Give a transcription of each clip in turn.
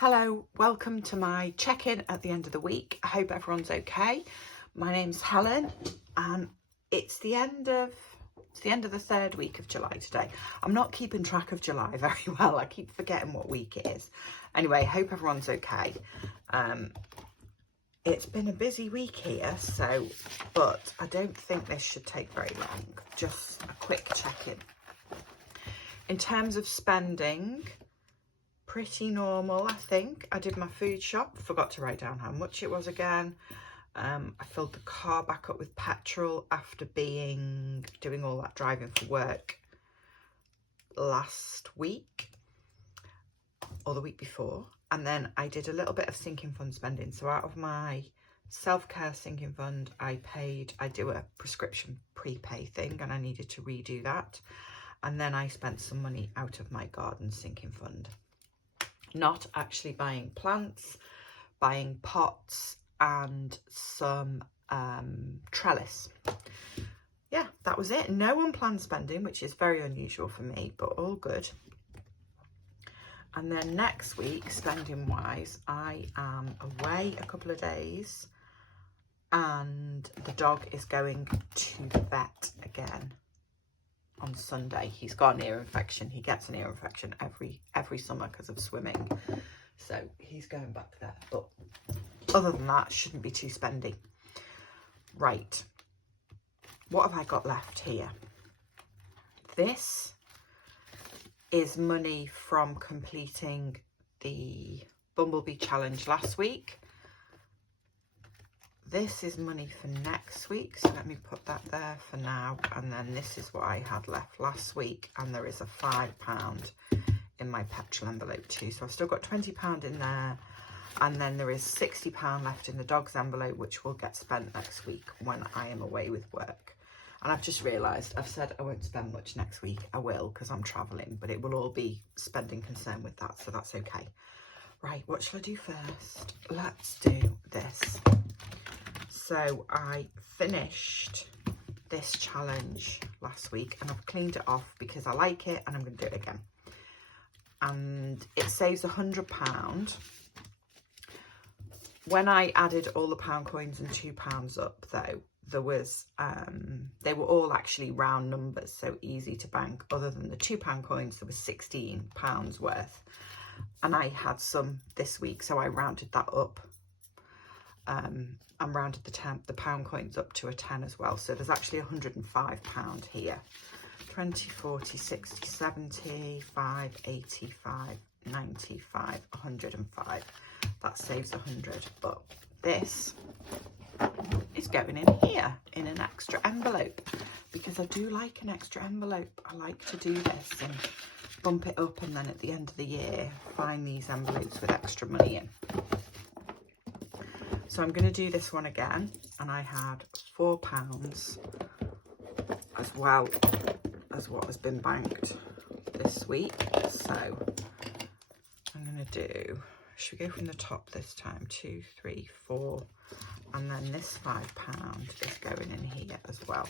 Hello, welcome to my check-in at the end of the week. I hope everyone's okay. My name's Helen and it's the end of the third week of July today. I'm not keeping track of July very well. I keep forgetting what week it is. Anyway, hope everyone's okay. It's been a busy week here, but I don't think this should take very long. Just a quick check-in. In terms of spending, pretty normal, I think. I did my food shop, forgot to write down how much it was again. I filled the car back up with petrol after doing all that driving for work last week or the week before. And then I did a little bit of sinking fund spending. So out of my self-care sinking fund, I do a prescription prepay thing and I needed to redo that. And then I spent some money out of my garden sinking fund. Not actually buying plants, buying pots and some trellis. Yeah, that was it. No unplanned spending, which is very unusual for me, but all good. And then next week, spending wise, I am away a couple of days and the dog is going to the vet again on Sunday. He's got an ear infection. He gets an ear infection every summer because of swimming. So he's going back there. But other than that, shouldn't be too spendy. Right. What have I got left here? This is money from completing the Bumblebee challenge last week. This is money for next week, so let me put that there for now. And then this is what I had left last week, and there is a £5 in my petrol envelope too. So I've still got £20 in there, and then there is £60 left in the dog's envelope, which will get spent next week when I am away with work. And I've just realised, I've said I won't spend much next week. I will, because I'm travelling, but it will all be spending concerned with that, so that's okay. Right, what shall I do first? Let's do this. So I finished this challenge last week and I've cleaned it off because I like it and I'm going to do it again. And it saves £100. When I added all the pound coins and £2 up though, there was, they were all actually round numbers, so easy to bank. Other than the £2 coins, there was £16 worth. And I had some this week, so I rounded that up. And rounded the pound coins up to a 10 as well. So there's actually £105 here. 20, 40, 60, 70, 5, 85, 95, 105. That saves 100. But this is going in here in an extra envelope because I do like an extra envelope. I like to do this and bump it up, and then at the end of the year find these envelopes with extra money in. So I'm going to do this one again, and I had £4 as well as what has been banked this week. So I'm going to do, should we go from the top this time? 2, 3, 4, and then this £5 is going in here as well.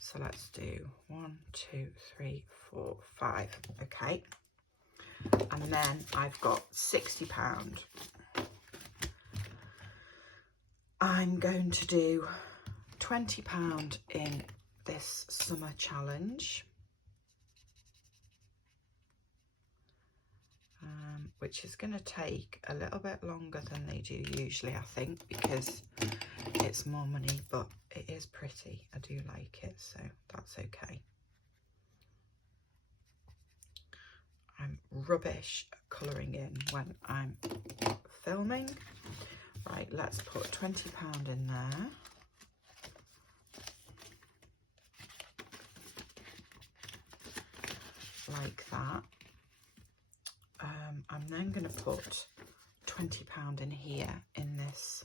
So let's do 1, 2, 3, 4, 5. Okay. And then I've got £60. I'm going to do £20 in this summer challenge, which is going to take a little bit longer than they do usually, I think, because it's more money, but it is pretty. I do like it, so that's okay. I'm rubbish at colouring in when I'm filming. Right, let's put £20 in there. Like that. I'm then going to put £20 in here in this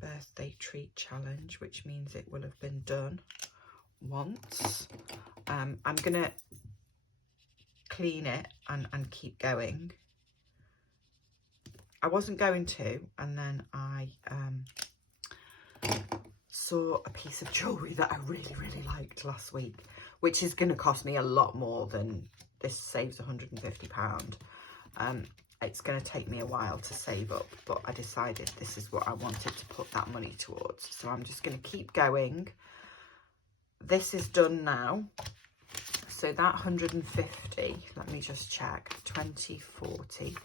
birthday treat challenge, which means it will have been done once. I'm going to clean it and keep going. I wasn't going to, and then I saw a piece of jewellery that I really, really liked last week, which is going to cost me a lot more than this saves £150. It's going to take me a while to save up, but I decided this is what I wanted to put that money towards. So I'm just going to keep going. This is done now. So that 150, let me just check, 20, 40,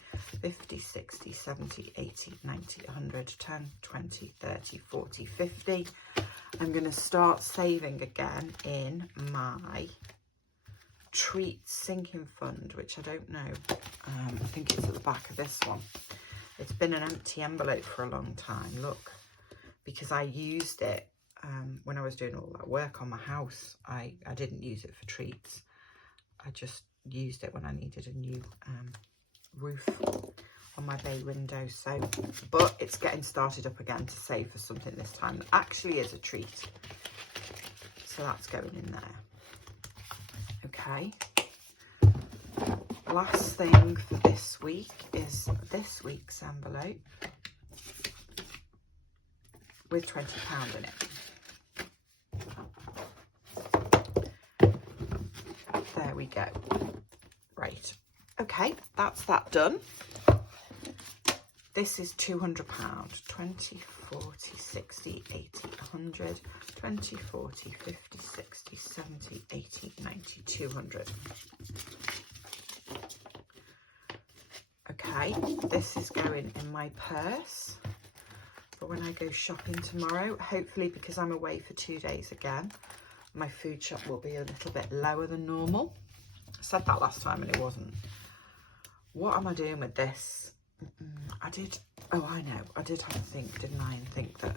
50, 60, 70, 80, 90, 100, 10, 20, 30, 40, 50. I'm going to start saving again in my treat sinking fund, which I don't know. I think it's at the back of this one. It's been an empty envelope for a long time, look, because I used it when I was doing all that work on my house. I didn't use it for treats. I just used it when I needed a new roof on my bay window. So, but it's getting started up again to save for something this time that actually is a treat. So that's going in there. Okay. Last thing for this week is this week's envelope with £20 in it. There we go. Right. Okay, that's that done. This is £200. 20, 40, 60, 80, 100, 20, 40, 50, 60, 70, 80, 90, 200. Okay, this is going in my purse for when I go shopping tomorrow. Hopefully, because I'm away for 2 days again, my food shop will be a little bit lower than normal. I said that last time and it wasn't. What am I doing with this? I did have a think, didn't I? And think that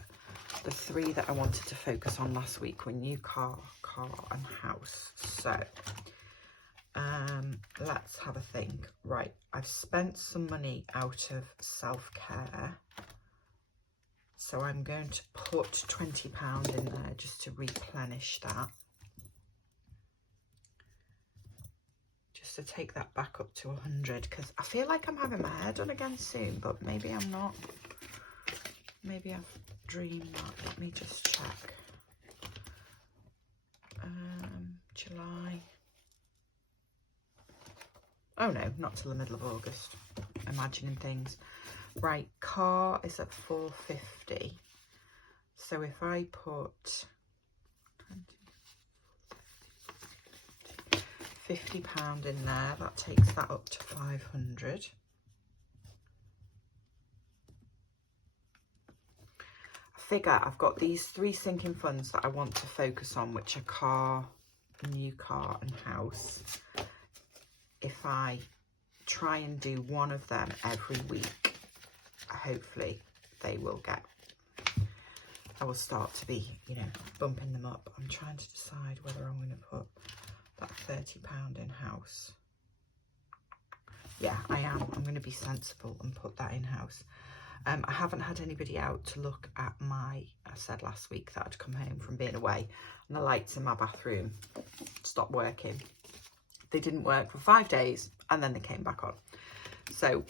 the 3 that I wanted to focus on last week were new car and house. So let's have a think. Right, I've spent some money out of self-care, so I'm going to put £20 in there just to replenish that, just to take that back up to 100, because I feel like I'm having my hair done again soon, but maybe I'm not. Maybe I've dreamed that. Let me just check. July. Oh no, not till the middle of August. Imagining things. Right, car is at 450. So if I put £50 in there, that takes that up to 500. I figure I've got these 3 sinking funds that I want to focus on, which are car, new car and house. If I try and do one of them every week, hopefully they will get, I will start to be, you know, bumping them up. I'm trying to decide whether I'm going to put that £30 in house. Yeah, I am. I'm going to be sensible and put that in house. I haven't had anybody out to look at I said last week that I'd come home from being away and the lights in my bathroom stopped working. They didn't work for 5 days and then they came back on. So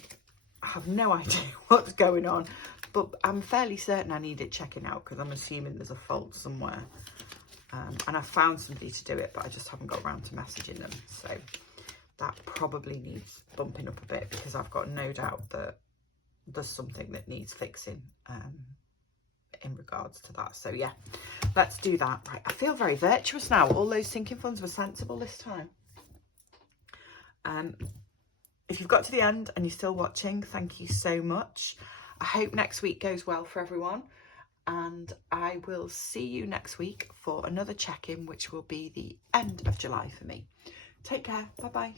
I have no idea what's going on, but I'm fairly certain I need it checking out because I'm assuming there's a fault somewhere. And I found somebody to do it, but I just haven't got around to messaging them. So that probably needs bumping up a bit because I've got no doubt that there's something that needs fixing in regards to that. So yeah, let's do that. Right, I feel very virtuous now. All those sinking funds were sensible this time. If you've got to the end and you're still watching, thank you so much. I hope next week goes well for everyone. And I will see you next week for another check-in, which will be the end of July for me. Take care. Bye-bye.